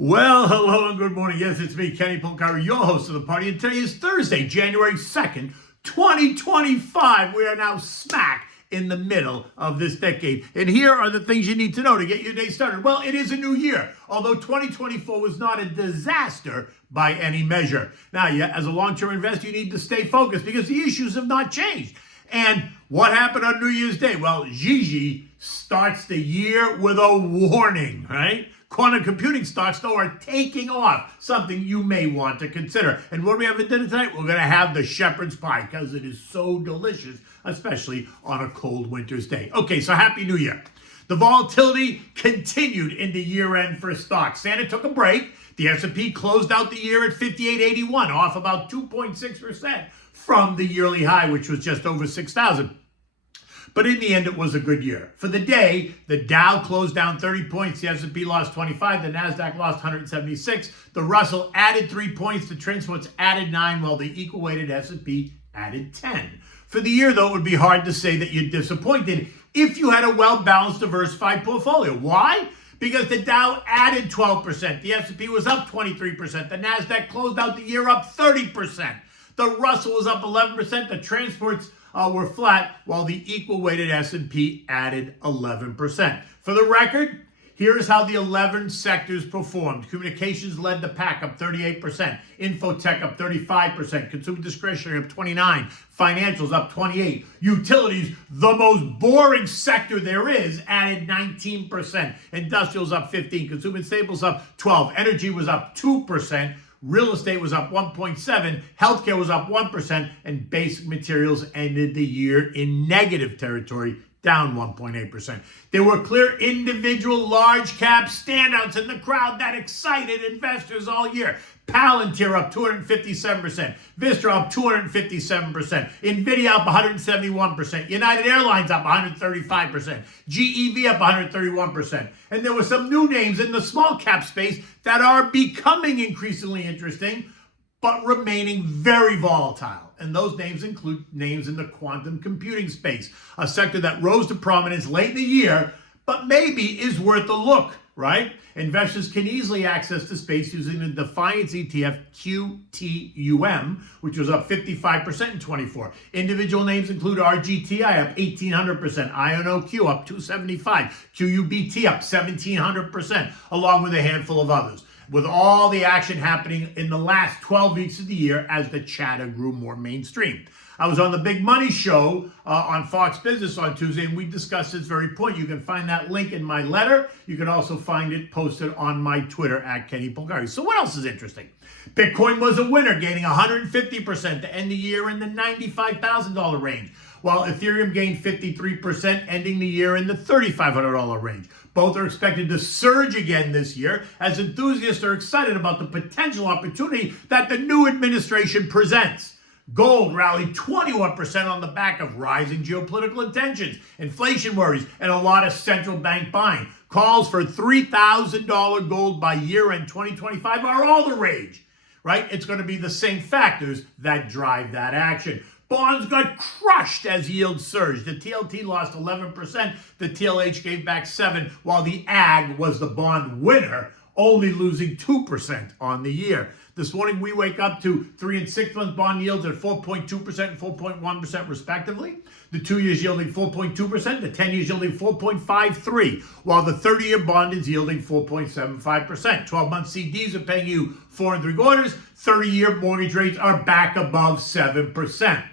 Well, hello and good morning. Yes, it's me, Kenny Polcari, your host of the party. And today is Thursday, January 2nd, 2025. We are now smack in the middle of this decade. And here are the things you need to know to get your day started. Well, it is a new year, although 2024 was not a disaster by any measure. Now, as a long-term investor, you need to stay focused because the issues have not changed. And what happened on New Year's Day? Well, Gigi starts the year with a warning, right? Quantum computing stocks, though, are taking off, something you may want to consider. And what do we have for dinner tonight? We're going to have the shepherd's pie because it is so delicious, especially on a cold winter's day. Okay, so Happy New Year. The volatility continued into year-end for stocks. Santa took a break. The S&P closed out the year at 5881, off about 2.6% from the yearly high, which was just over 6,000. But in the end, it was a good year. For the day, the Dow closed down 30 points. The S&P lost 25. The Nasdaq lost 176. The Russell added 3 points. The transports added 9, while the equal-weighted S&P added 10. For the year, though, it would be hard to say that you're disappointed if you had a well-balanced, diversified portfolio. Why? Because the Dow added 12%. The S&P was up 23%. The Nasdaq closed out the year up 30%. The Russell was up 11%. The transports were flat, while the equal-weighted S&P added 11%. For the record, here's how the 11 sectors performed. Communications led the pack, up 38%. Infotech up 35%. Consumer discretionary up 29%. Financials up 28%. Utilities, the most boring sector there is, added 19%. Industrials up 15%. Consumer staples up 12%. Energy was up 2%. Real estate was up 1.7%, healthcare was up 1%, and basic materials ended the year in negative territory, down 1.8%. There were clear individual large cap standouts in the crowd that excited investors all year. Palantir up 257%, Vistra up 257%, Nvidia up 171%, United Airlines up 135%, GEV up 131%. And there were some new names in the small cap space that are becoming increasingly interesting, but remaining very volatile. And those names include names in the quantum computing space, a sector that rose to prominence late in the year, but maybe is worth a look, right? Investors can easily access the space using the Defiance ETF QTUM, which was up 55% in 24. Individual names include RGTI up 1,800%, INOQ up 275, QUBT up 1,700%, along with a handful of others, with all the action happening in the last 12 weeks of the year as the chatter grew more mainstream. I was on the Big Money Show on Fox Business on Tuesday, and we discussed this very point. You can find that link in my letter. You can also find it posted on my Twitter at Kenny Polcari. So what else is interesting? Bitcoin was a winner, gaining 150% to end the year in the $95,000 range, while Ethereum gained 53%, ending the year in the $3,500 range. Both are expected to surge again this year as enthusiasts are excited about the potential opportunity that the new administration presents. Gold rallied 21% on the back of rising geopolitical tensions, inflation worries, and a lot of central bank buying. Calls for $3,000 gold by year-end 2025 are all the rage, right? It's going to be the same factors that drive that action. Bonds got crushed as yields surged. The TLT lost 11%. The TLH gave back 7%, while the AG was the bond winner, only losing 2% on the year. This morning, we wake up to 3 and 6 month bond yields at 4.2% and 4.1% respectively. The 2 years yielding 4.2%, the 10 years yielding 4.53%, while the 30-year bond is yielding 4.75%. 12-month CDs are paying you 4 3/4. 30-year mortgage rates are back above 7%.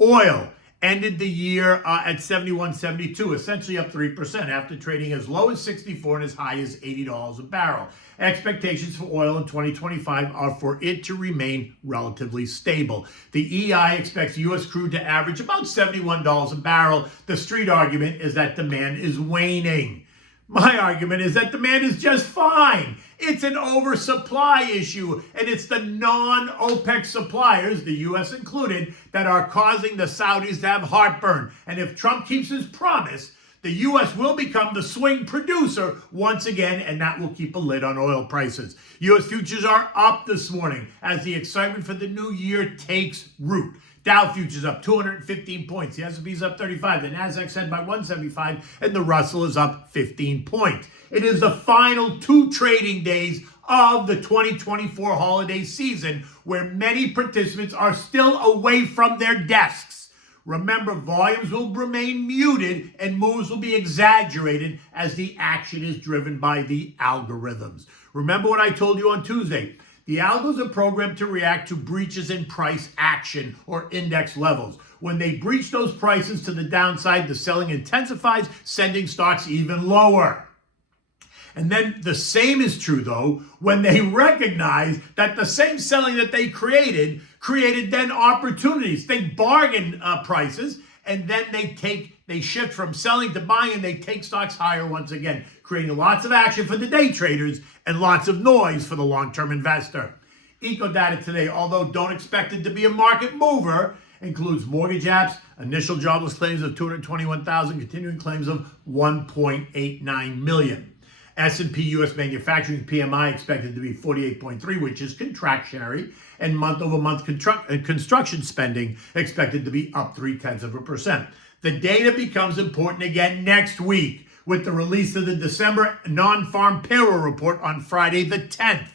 Oil ended the year at 71.72, essentially up 3% after trading as low as 64 and as high as $80 a barrel. Expectations for oil in 2025 are for it to remain relatively stable. The EI expects U.S. crude to average about $71 a barrel. The street argument is that demand is waning. My argument is that demand is just fine. It's an oversupply issue, and it's the non-OPEC suppliers, the U.S. included, that are causing the Saudis to have heartburn. And if Trump keeps his promise, the U.S. will become the swing producer once again, and that will keep a lid on oil prices. U.S. futures are up this morning as the excitement for the new year takes root. Dow futures up 215 points. The S&P is up 35. The Nasdaq led by 175, and the Russell is up 15 points. It is the final 2 trading days of the 2024 holiday season, where many participants are still away from their desks. Remember, volumes will remain muted and moves will be exaggerated as the action is driven by the algorithms. Remember what I told you on Tuesday. The algos are programmed to react to breaches in price action or index levels. When they breach those prices to the downside, the selling intensifies, sending stocks even lower. And then the same is true, though, when they recognize that the same selling that they created then opportunities. They bargain prices, and then they shift from selling to buying, and they take stocks higher once again, creating lots of action for the day traders and lots of noise for the long-term investor. Eco data today, although don't expect it to be a market mover, includes mortgage apps, initial jobless claims of 221,000, continuing claims of 1.89 million. S&P U.S. manufacturing PMI expected to be 48.3, which is contractionary, and month-over-month construction spending expected to be up 0.3%. The data becomes important again next week with the release of the December non-farm payroll report on Friday the 10th.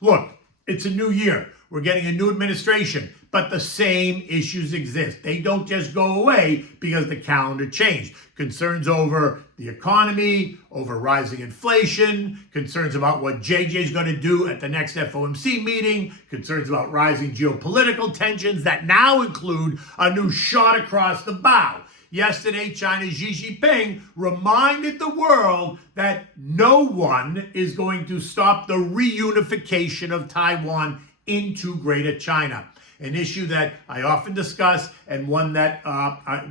Look, it's a new year. We're getting a new administration, but the same issues exist. They don't just go away because the calendar changed. Concerns over the economy, over rising inflation, concerns about what JJ is going to do at the next FOMC meeting, concerns about rising geopolitical tensions that now include a new shot across the bow. Yesterday, China's Xi Jinping reminded the world that no one is going to stop the reunification of Taiwan into Greater China, an issue that I often discuss and one that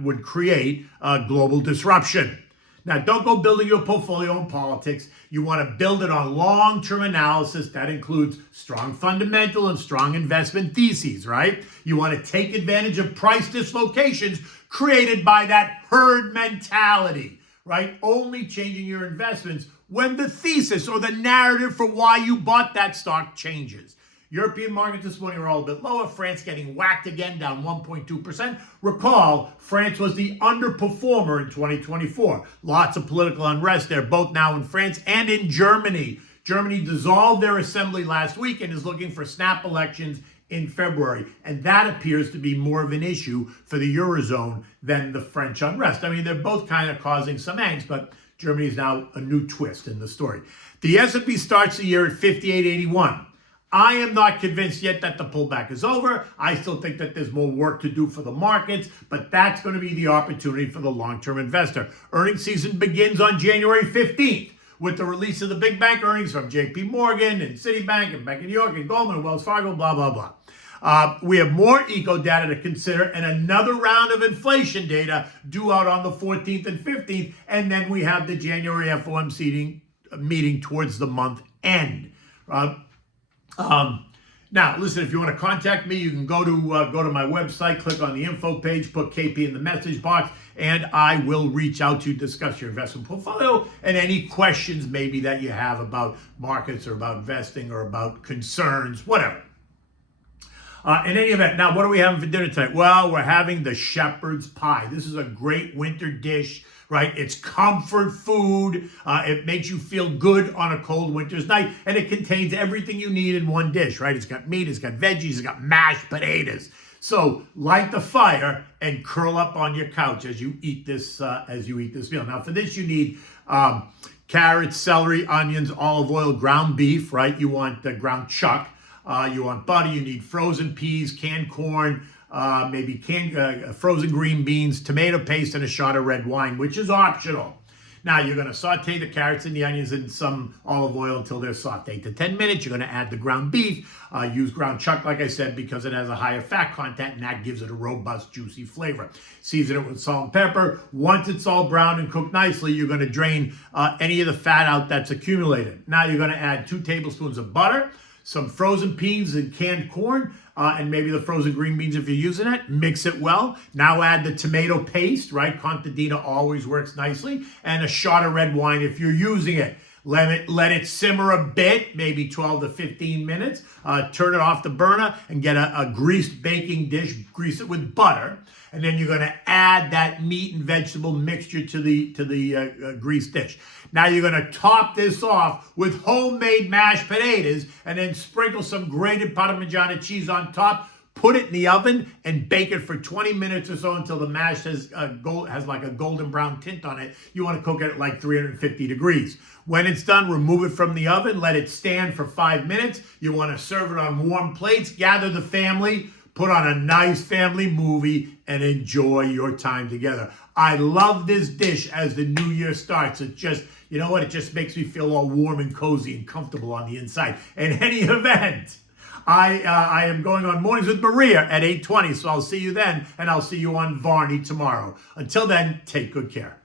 would create global disruption. Now, don't go building your portfolio in politics. You want to build it on long-term analysis that includes strong fundamental and strong investment theses, right? You want to take advantage of price dislocations created by that herd mentality, right? Only changing your investments when the thesis or the narrative for why you bought that stock changes. European markets this morning are all a bit lower. France getting whacked again, down 1.2%. Recall, France was the underperformer in 2024. Lots of political unrest there, both now in France and in Germany. Germany dissolved their assembly last week and is looking for snap elections in February. And that appears to be more of an issue for the Eurozone than the French unrest. I mean, they're both kind of causing some angst, but Germany is now a new twist in the story. The S&P starts the year at 5881. I am not convinced yet that the pullback is over. I still think that there's more work to do for the markets, but that's going to be the opportunity for the long-term investor. Earnings season begins on January 15th with the release of the big bank earnings from JP Morgan and Citibank and Bank of New York and Goldman and Wells Fargo, blah, blah, blah. We have more eco data to consider and another round of inflation data due out on the 14th and 15th, and then we have the January FOMC meeting towards the month end. Now, listen, if you want to contact me, you can go to my website, click on the info page, put KP in the message box, and I will reach out to discuss your investment portfolio and any questions maybe that you have about markets or about investing or about concerns, whatever. In any event, now what are we having for dinner tonight? Well, we're having the shepherd's pie. This is a great winter dish, right? It's comfort food. It makes you feel good on a cold winter's night, and it contains everything you need in one dish, right? It's got meat, it's got veggies, it's got mashed potatoes. So light the fire and curl up on your couch as you eat this meal. Now, for this, you need carrots, celery, onions, olive oil, ground beef, right? You want the ground chuck. You want butter, you need frozen peas, canned corn, maybe canned frozen green beans, tomato paste, and a shot of red wine, which is optional. Now, you're going to saute the carrots and the onions in some olive oil until they're soft. 8 to 10 minutes. You're going to add the ground beef. Use ground chuck, like I said, because it has a higher fat content, and that gives it a robust, juicy flavor. Season it with salt and pepper. Once it's all browned and cooked nicely, you're going to drain any of the fat out that's accumulated. Now, you're going to add 2 tablespoons of butter, some frozen peas and canned corn, and maybe the frozen green beans if you're using it. Mix it well. Now add the tomato paste, right? Contadina always works nicely. And a shot of red wine if you're using it. Let it simmer a bit, maybe 12 to 15 minutes. Turn it off the burner and get a greased baking dish. Grease it with butter. And then you're going to add that meat and vegetable mixture to the greased dish. Now you're going to top this off with homemade mashed potatoes and then sprinkle some grated Parmigiano cheese on top. Put it in the oven and bake it for 20 minutes or so until the mash has like a golden brown tint on it. You want to cook it at like 350 degrees. When it's done, remove it from the oven. Let it stand for 5 minutes. You want to serve it on warm plates. Gather the family. Put on a nice family movie and enjoy your time together. I love this dish as the new year starts. It just, you know what? It just makes me feel all warm and cozy and comfortable on the inside. In any event, I am going on Mornings with Maria at 8:20, so I'll see you then, and I'll see you on Varney tomorrow. Until then, take good care.